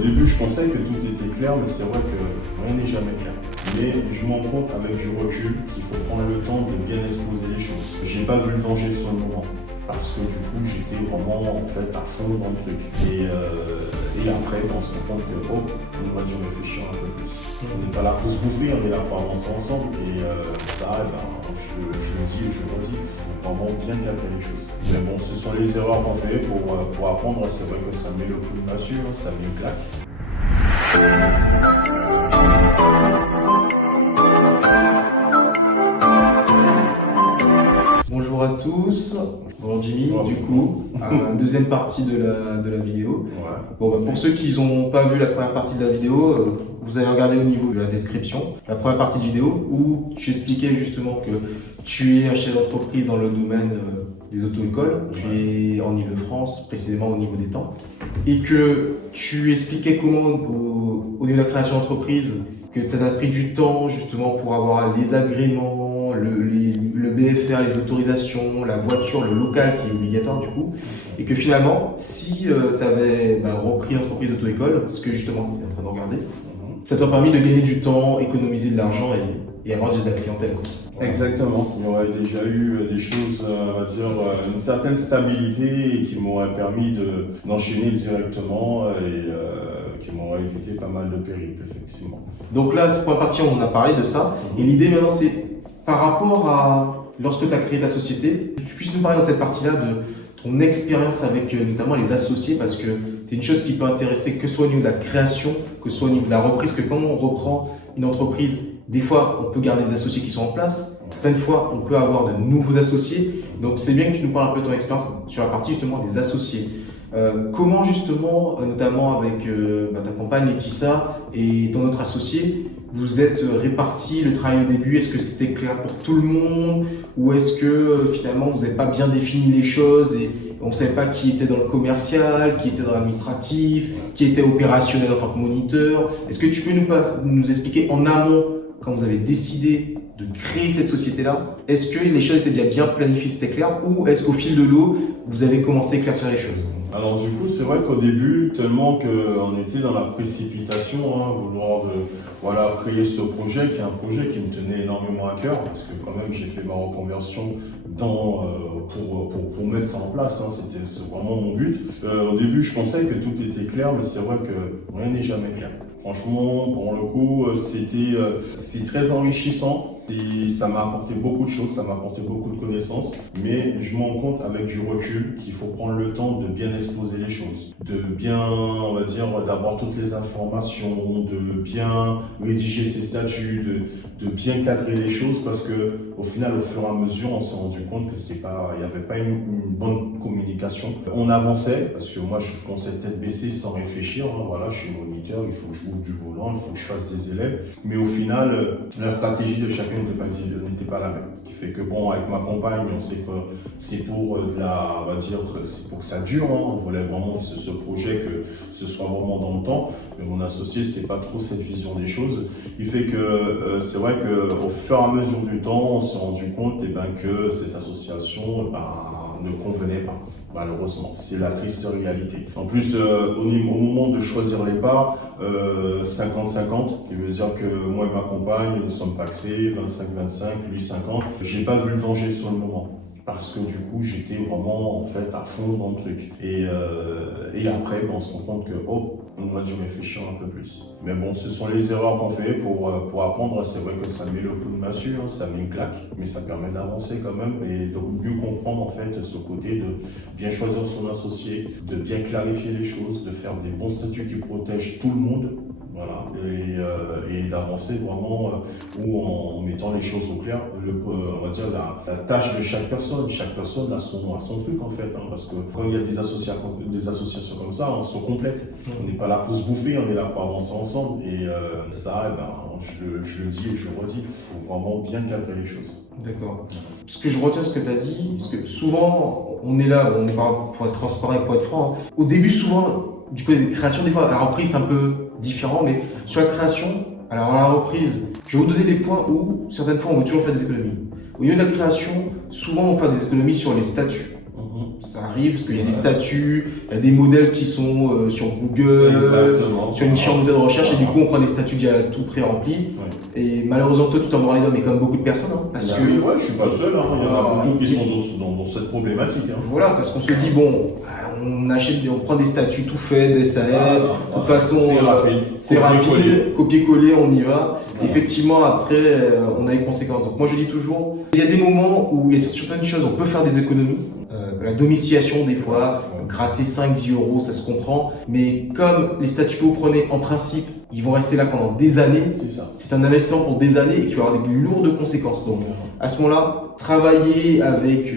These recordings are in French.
Au début, je pensais que tout était clair, mais c'est vrai que rien n'est jamais clair. Mais je me rends compte avec du recul qu'il faut prendre le temps de bien exposer les choses. J'ai pas vu le danger sur le moment, parce que du coup, j'étais vraiment en fait à fond dans le truc. Et après, on se rend compte que on va dû réfléchir un peu plus. On n'est pas là pour se bouffer, on est là pour avancer ensemble. Et ça, je le dis et je le redis, il faut vraiment bien cadrer les choses. Mais bon, ce sont les erreurs qu'on fait pour apprendre. C'est vrai que ça met le coup de massue, ça met une claque. Bonjour à tous. Bonjour Jimmy, Bonjour. du coup, deuxième partie de la vidéo. Ouais. Bon, pour ceux qui n'ont pas vu la première partie de la vidéo, vous allez regarder au niveau de la description, la première partie de vidéo où tu expliquais justement que tu es un chef d'entreprise dans le domaine des auto-écoles, tu es en Ile-de-France, précisément au niveau des temps, et que tu expliquais comment au niveau de la création d'entreprise, que tu as pris du temps justement pour avoir les agréments, le BFR, les autorisations, la voiture, le local qui est obligatoire du coup, et que finalement, si tu avais repris l'entreprise d'auto-école, ce que justement tu es en train de regarder, ça t'a permis de gagner du temps, économiser de l'argent et avoir de la clientèle, quoi. Exactement, il y aurait déjà eu des choses, on va dire, une certaine stabilité et qui m'auraient permis d'enchaîner directement et qui m'auraient évité pas mal de périples, effectivement. Donc là, cette première partie, on en a parlé de ça. Et l'idée maintenant, c'est par rapport à lorsque tu as créé ta société, que tu puisses nous parler dans cette partie-là de ton expérience avec notamment les associés, parce que c'est une chose qui peut intéresser que ce soit au niveau de la création, que ce soit au niveau de la reprise, que quand on reprend une entreprise, des fois, on peut garder des associés qui sont en place. Certaines fois, on peut avoir de nouveaux associés. Donc, c'est bien que tu nous parles un peu de ton expérience sur la partie justement des associés. Comment justement, notamment avec ta compagne Laetitia et ton autre associé, vous êtes répartis le travail au début? Est-ce que c'était clair pour tout le monde? Ou est-ce que finalement, vous n'avez pas bien défini les choses et on ne savait pas qui était dans le commercial, qui était dans l'administratif, qui était opérationnel en tant que moniteur? Est-ce que tu peux nous expliquer en amont, quand vous avez décidé de créer cette société-là, est-ce que les choses étaient déjà bien planifiées, c'était clair, ou est-ce qu'au fil de l'eau, vous avez commencé à éclaircir les choses? Alors du coup, c'est vrai qu'au début, tellement qu'on était dans la précipitation, vouloir créer ce projet, qui est un projet qui me tenait énormément à cœur, parce que quand même, j'ai fait ma reconversion pour mettre ça en place, c'est vraiment mon but. Au début, je pensais que tout était clair, mais c'est vrai que rien n'est jamais clair. Franchement, pour le coup, c'est très enrichissant. Ça m'a apporté beaucoup de choses, ça m'a apporté beaucoup de connaissances, mais je me rends compte avec du recul qu'il faut prendre le temps de bien exposer les choses, de bien, on va dire, d'avoir toutes les informations, de bien rédiger ses statuts, de bien cadrer les choses, parce que au final, au fur et à mesure, on s'est rendu compte que il n'y avait pas une bonne communication. On avançait, parce que moi, je fonçais tête baissée sans réfléchir. Voilà, je suis moniteur, il faut que je ouvre du volant, il faut que je fasse des élèves, mais au final, la stratégie de chacun n'était pas la même. Qui fait que bon, avec ma compagne, on sait que c'est pour c'est pour que ça dure. On voulait vraiment ce projet, que ce soit vraiment dans le temps. Mais mon associé, c'était pas trop cette vision des choses. Il fait que c'est vrai qu'au fur et à mesure du temps, on s'est rendu compte que cette association ne convenait pas. Malheureusement, c'est la triste réalité. En plus, au moment de choisir les parts, 50-50, qui veut dire que moi et ma compagne, nous sommes paxés, 25-25, lui 50. J'ai pas vu le danger sur le moment, parce que du coup, j'étais vraiment en fait à fond dans le truc. Et après, on se rend compte que on a dû réfléchir un peu plus. Mais bon, ce sont les erreurs qu'on fait pour apprendre. C'est vrai que ça met le coup de massue, ça met une claque, mais ça permet d'avancer quand même et de mieux comprendre en fait ce côté de bien choisir son associé, de bien clarifier les choses, de faire des bons statuts qui protègent tout le monde. Voilà, et d'avancer vraiment en mettant les choses au clair, on va dire la tâche de chaque personne. Chaque personne a son truc en fait, parce que quand il y a des associations comme ça, on se complète. On n'est pas là pour se bouffer, on est là pour avancer ensemble. Et ça, je le dis et je le redis, il faut vraiment bien cadrer les choses. D'accord. Ce que je retiens ce que tu as dit, parce que souvent, on est là, on est pas pour être transparent et pour être franc. Au début, souvent, du côté des créations, des fois, la reprise, c'est un peu différent, mais sur la création, alors à la reprise, je vais vous donner les points où, certaines fois, on veut toujours faire des économies. Au niveau de la création, souvent, on fait des économies sur les statuts. ça arrive parce qu'il y a des statuts, il y a des modèles qui sont sur Google, sur une différente méthode de recherche, et du coup on prend des statuts déjà tout pré-remplis. Et malheureusement, toi tu t'en mords les doigts, mais comme beaucoup de personnes, parce que. Ouais, je suis pas le seul, hein. Il y en a beaucoup qui sont dans cette problématique. Hein. Voilà, parce qu'on se dit, bon, on prend des statuts tout faits, des SAS, de toute façon, c'est rapide, copier-coller, on y va. Effectivement, après, on a les conséquences. Donc moi je dis toujours, il y a des moments où il y a certaines choses, on peut faire des économies. La domiciliation, des fois, gratter 5-10 euros, ça se comprend. Mais comme les statuts que vous prenez, en principe, ils vont rester là pendant des années. C'est un investissement pour des années et qui va avoir des lourdes conséquences. Donc, à ce moment-là, travailler avec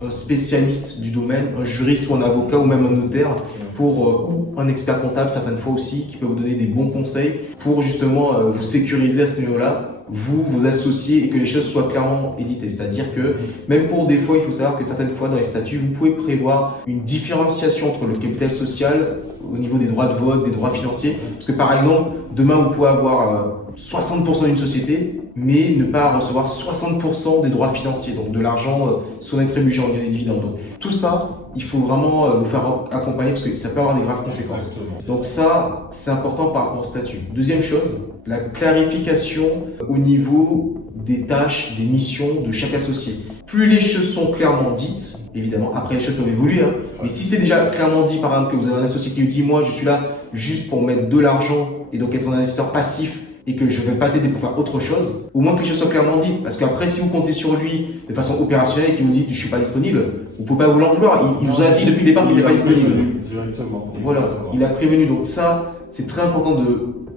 un spécialiste du domaine, un juriste ou un avocat ou même un notaire, ou un expert comptable certaines fois aussi, qui peut vous donner des bons conseils pour justement vous sécuriser à ce niveau-là, vous associer et que les choses soient clairement éditées. C'est-à-dire que même pour des fois, il faut savoir que certaines fois dans les statuts, vous pouvez prévoir une différenciation entre le capital social au niveau des droits de vote, des droits financiers. Parce que par exemple, demain, vous pouvez avoir 60% d'une société, mais ne pas recevoir 60% des droits financiers, donc de l'argent soit rétribué en des dividendes. Donc, tout ça, il faut vraiment vous faire accompagner parce que ça peut avoir des graves conséquences. Donc ça, c'est important par rapport au statut. Deuxième chose, la clarification au niveau des tâches, des missions de chaque associé. Plus les choses sont clairement dites, évidemment, après les choses peuvent évoluer, hein, mais si c'est déjà clairement dit, par exemple, que vous avez un associé qui lui dit « moi, je suis là juste pour mettre de l'argent et donc être un investisseur passif », et que je ne vais pas t'aider pour faire autre chose, au moins que les choses soient clairement dites. Parce qu'après, si vous comptez sur lui de façon opérationnelle et qu'il vous dit « je ne suis pas disponible », vous ne pouvez pas vous l'en vouloir. Il vous a dit depuis le départ qu'il n'était pas disponible. Directement. Voilà, il a prévenu. Donc ça, c'est très important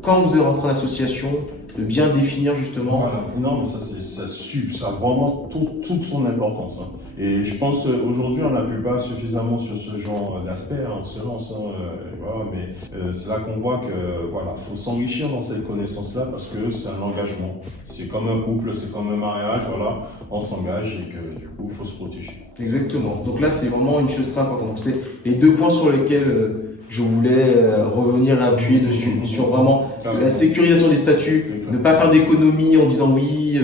quand vous êtes rentré en association, de bien définir justement. Voilà. Non, mais ça a vraiment toute son importance. Hein. Et je pense aujourd'hui, on n'appuie pas suffisamment sur ce genre d'aspect, on se lance, voilà, mais c'est là qu'on voit que voilà, faut s'enrichir dans cette connaissance-là parce que c'est un engagement. C'est comme un couple, c'est comme un mariage, voilà, on s'engage et que du coup, il faut se protéger. Exactement. Donc là, c'est vraiment une chose très importante. Donc, c'est les deux points sur lesquels je voulais revenir et appuyer dessus, sur vraiment la sécurisation des statuts, ne pas faire d'économies en disant oui,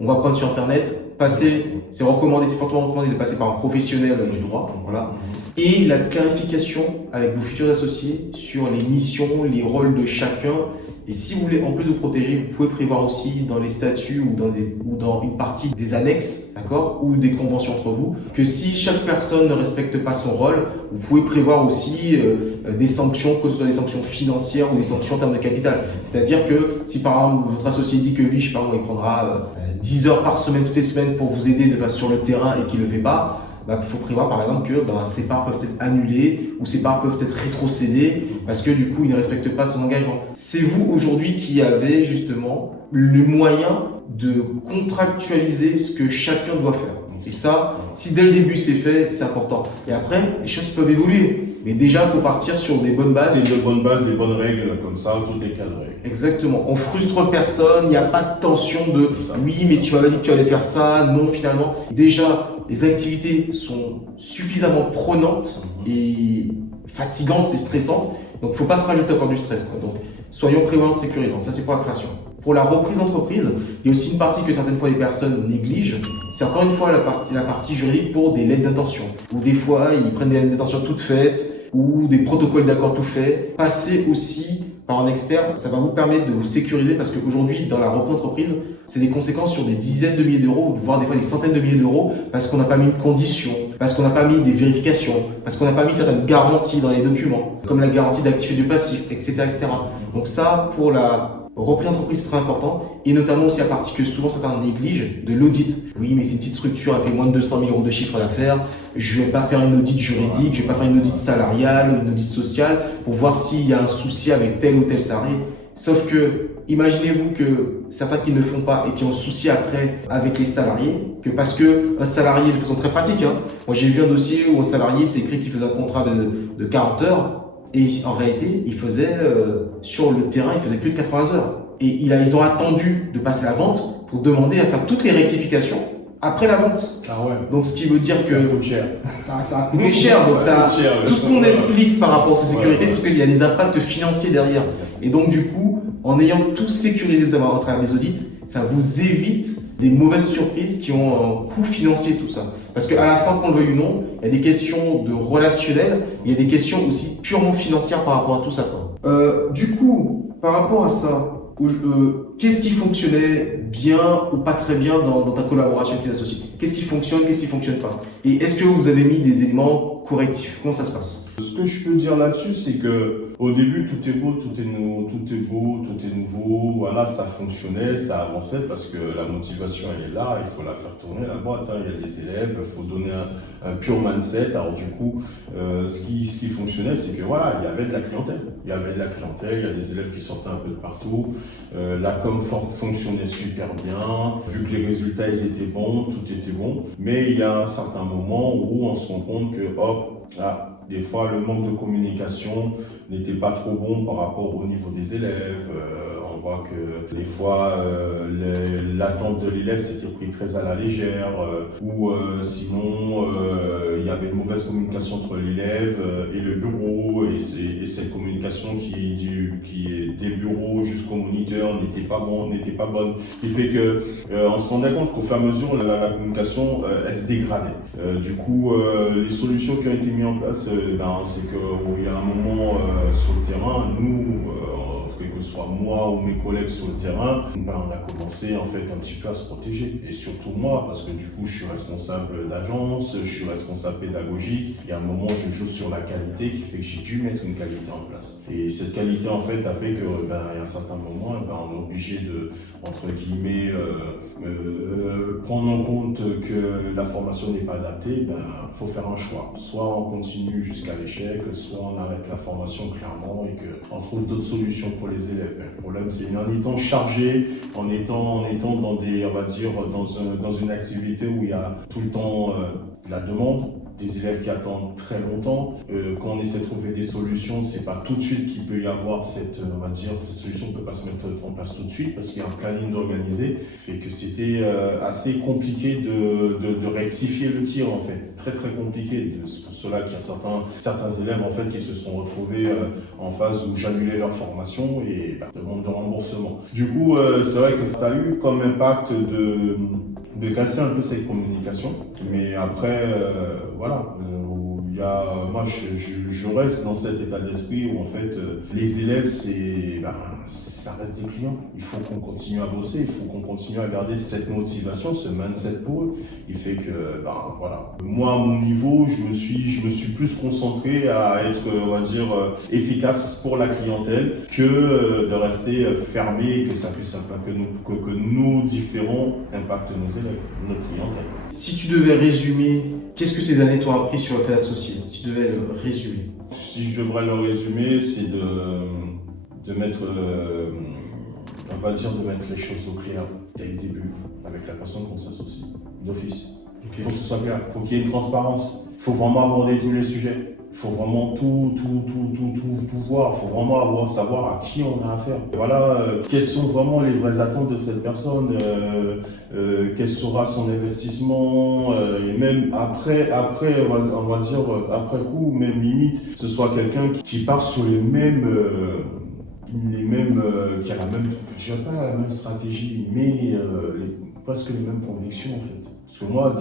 on va prendre sur Internet. C'est fortement recommandé de passer par un professionnel du droit, voilà. Et la clarification avec vos futurs associés sur les missions, les rôles de chacun. Et si vous voulez en plus vous protéger, vous pouvez prévoir aussi dans les statuts ou dans une partie des annexes, d'accord, ou des conventions entre vous, que si chaque personne ne respecte pas son rôle, vous pouvez prévoir aussi des sanctions, que ce soit des sanctions financières ou des sanctions en termes de capital. C'est-à-dire que si par exemple votre associé dit que lui, je sais pas, il prendra 10 heures par semaine, toutes les semaines pour vous aider sur le terrain et qu'il ne le fait pas, il faut prévoir par exemple que ses parts peuvent être annulées ou ses parts peuvent être rétrocédées parce que du coup il ne respecte pas son engagement. C'est vous aujourd'hui qui avez justement le moyen de contractualiser ce que chacun doit faire. Et ça, si dès le début c'est fait, c'est important. Et après, les choses peuvent évoluer. Mais déjà, il faut partir sur des bonnes bases. C'est de bonnes bases, des bonnes règles, comme ça, tout est cadré. Exactement. On frustre personne, il n'y a pas de tension de oui, mais tu m'avais dit que tu allais faire ça, non, finalement. Déjà, les activités sont suffisamment prenantes et fatigantes et stressantes. Donc, il ne faut pas se rajouter encore du stress, quoi. Donc, soyons prévoyants, sécurisants. Ça, c'est pour la création. Pour la reprise d'entreprise, il y a aussi une partie que certaines fois les personnes négligent. C'est encore une fois la partie juridique pour des lettres d'intention. Ou des fois, ils prennent des lettres d'intention toutes faites ou des protocoles d'accord tout faits. Passez aussi par un expert, ça va vous permettre de vous sécuriser parce qu'aujourd'hui, dans la reprise d'entreprise, c'est des conséquences sur des dizaines de milliers d'euros, voire des fois des centaines de milliers d'euros parce qu'on n'a pas mis une condition, parce qu'on n'a pas mis des vérifications, parce qu'on n'a pas mis certaines garanties dans les documents, comme la garantie d'actif et du passif, etc., etc. Donc ça, pour la reprise d'entreprise, c'est très important, et notamment aussi la partie que souvent certains négligent, de l'audit. Oui, mais c'est une petite structure, elle fait moins de 200 000 euros de chiffre d'affaires, je vais pas faire une audit juridique, je vais pas faire une audit salariale ou une audit sociale pour voir s'il y a un souci avec tel ou tel salarié. Sauf que, imaginez-vous que certains qui ne le font pas et qui ont souci après avec les salariés, que parce que un salarié, de façon très pratique, hein, moi j'ai vu un dossier où un salarié s'est écrit qu'il faisait un contrat de 40 heures, et en réalité, il faisait, sur le terrain, il faisait plus de 80 heures. Et ils ont attendu de passer la vente pour demander à faire toutes les rectifications après la vente. Ah ouais. Donc, ce qui veut dire que ça coûte cher. Ça a coûté cher. Donc, tout ce qu'on explique par rapport à cette sécurité, c'est qu'il y a des impacts financiers derrière. Et donc, du coup, en ayant tout sécurisé à travers des audits, ça vous évite des mauvaises surprises qui ont un coût financier, tout ça. Parce qu'à la fin, qu'on le veuille ou non, il y a des questions de relationnel, il y a des questions aussi purement financières par rapport à tout ça, quoi. Du coup, par rapport à ça, qu'est-ce qui fonctionnait bien ou pas très bien dans ta collaboration avec tes associés? Qu'est-ce qui fonctionne, qu'est-ce qui fonctionne pas? Et est-ce que vous avez mis des éléments correctifs? Comment ça se passe? Ce que je peux dire là-dessus, c'est que au début, tout est beau, tout est beau, tout est nouveau. Voilà, ça fonctionnait, ça avançait parce que la motivation, elle est là. Il faut la faire tourner, la boîte. Il y a des élèves, il faut donner un pure mindset. Alors du coup, ce qui fonctionnait, c'est que voilà, il y avait de la clientèle. Il y avait de la clientèle, il y a des élèves qui sortaient un peu de partout. La com fonctionnait super bien. Vu que les résultats, ils étaient bons, tout était bon. Mais il y a un certain moment où on se rend compte que, hop, là, des fois, le manque de communication n'était pas trop bon par rapport au niveau des élèves. On voit que des fois, l'attente de l'élève s'était pris très à la légère. Ou sinon, il y avait une mauvaise communication entre l'élève et le bureau. Et cette communication qui est des bureaux jusqu'au moniteur n'était pas bonne. Ce qui fait qu'on se rendait compte qu'au fur et à mesure, la communication, elle se dégradait. Du coup, les solutions qui ont été mises en place, c'est qu'il y a un moment sur le terrain, nous, que ce soit moi ou mes collègues sur le terrain, on a commencé en fait un petit peu à se protéger. Et surtout moi, parce que du coup, je suis responsable d'agence, je suis responsable pédagogique. Il y a un moment, je joue sur la qualité qui fait que j'ai dû mettre une qualité en place. Et cette qualité, en fait, a fait que, il y a un certain moment, on est obligé de, entre guillemets, prendre en compte que la formation n'est pas adaptée. Faut faire un choix. Soit on continue jusqu'à l'échec, soit on arrête la formation clairement et qu'on trouve d'autres solutions pour les élèves. Le problème, c'est en étant chargé, en étant dans des, on va dire, dans une activité où il y a tout le temps la demande, des élèves qui attendent très longtemps. Quand on essaie de trouver des solutions, c'est pas tout de suite qu'il peut y avoir cette solution ne peut pas se mettre en place tout de suite parce qu'il y a un planning organisé. Fait que c'était assez compliqué de rectifier le tir en fait. Très très compliqué. C'est pour cela qu'il y a certains élèves en fait qui se sont retrouvés en phase où j'annulais leur formation et demande de remboursement. Du coup, c'est vrai que ça a eu comme impact de casser un peu cette communication. Mais après, voilà, moi je reste dans cet état d'esprit où en fait les élèves ça reste des clients. Il faut qu'on continue à bosser, il faut qu'on continue à garder cette motivation, ce mindset pour eux. Il fait que voilà. Moi à mon niveau, je me suis plus concentré à être, on va dire, efficace pour la clientèle que de rester fermé, que ça puisse que nos différents impactent nos élèves, notre clientèle. Si tu devais résumer, qu'est-ce que ces années t'ont appris sur le fait associé? Si tu devais le résumer. Si je devrais le résumer, c'est de mettre, on va dire, de mettre les choses au clair dès le début avec la personne qu'on s'associe, d'office. Il faut que ce soit clair, il faut qu'il y ait une transparence, il faut vraiment aborder tous les sujets. Il faut vraiment tout voir, il faut vraiment savoir à qui on a affaire. Et voilà, quelles sont vraiment les vraies attentes de cette personne, quel sera son investissement, et même après, on va dire, après coup, même limite, ce soit quelqu'un qui part sur qui a je dirais pas la même stratégie, mais presque les mêmes convictions en fait. Parce que moi,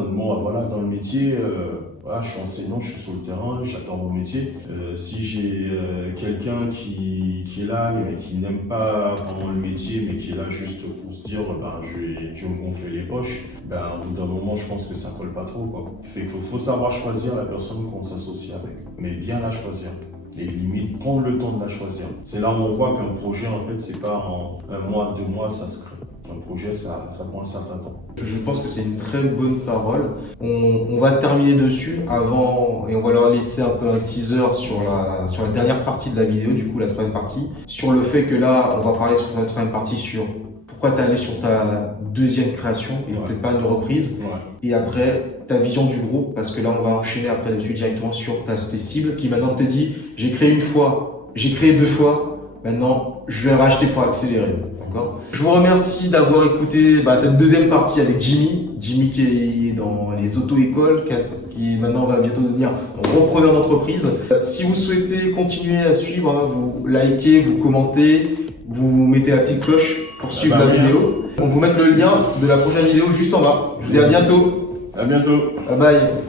dans le métier, je suis enseignant, je suis sur le terrain, j'adore mon métier. Si j'ai quelqu'un qui est là, mais qui n'aime pas vraiment le métier, mais qui est là juste pour se dire, je vais me gonfler les poches, au bout d'un moment, je pense que ça colle pas trop, quoi. Fait qu'il faut savoir choisir la personne qu'on s'associe avec, mais bien la choisir. Et limite, prendre le temps de la choisir. C'est là où on voit qu'un projet, en fait, c'est pas en 1 mois, 2 mois, ça se crée. Un projet, ça prend un certain temps. Je pense que c'est une très bonne parole. On va terminer dessus avant, et on va leur laisser un peu un teaser sur la dernière partie de la vidéo, du coup la troisième partie, sur le fait que là, on va parler sur la troisième partie sur pourquoi tu es allé sur ta deuxième création et peut-être pas une reprise. Ouais. Et après, ta vision du groupe, parce que là, on va enchaîner après dessus directement sur tes cibles qui maintenant te dit, j'ai créé une fois, j'ai créé 2 fois, maintenant, je vais racheter pour accélérer. D'accord ? Je vous remercie d'avoir écouté cette deuxième partie avec Jimmy qui est dans les auto-écoles, qui maintenant va bientôt devenir repreneur d'entreprise. Si vous souhaitez continuer à suivre, vous likez, vous commentez, vous mettez la petite cloche pour suivre la vidéo. On vous met le lien de la prochaine vidéo juste en bas. Je vous dis à bientôt. À bientôt. Bye bye.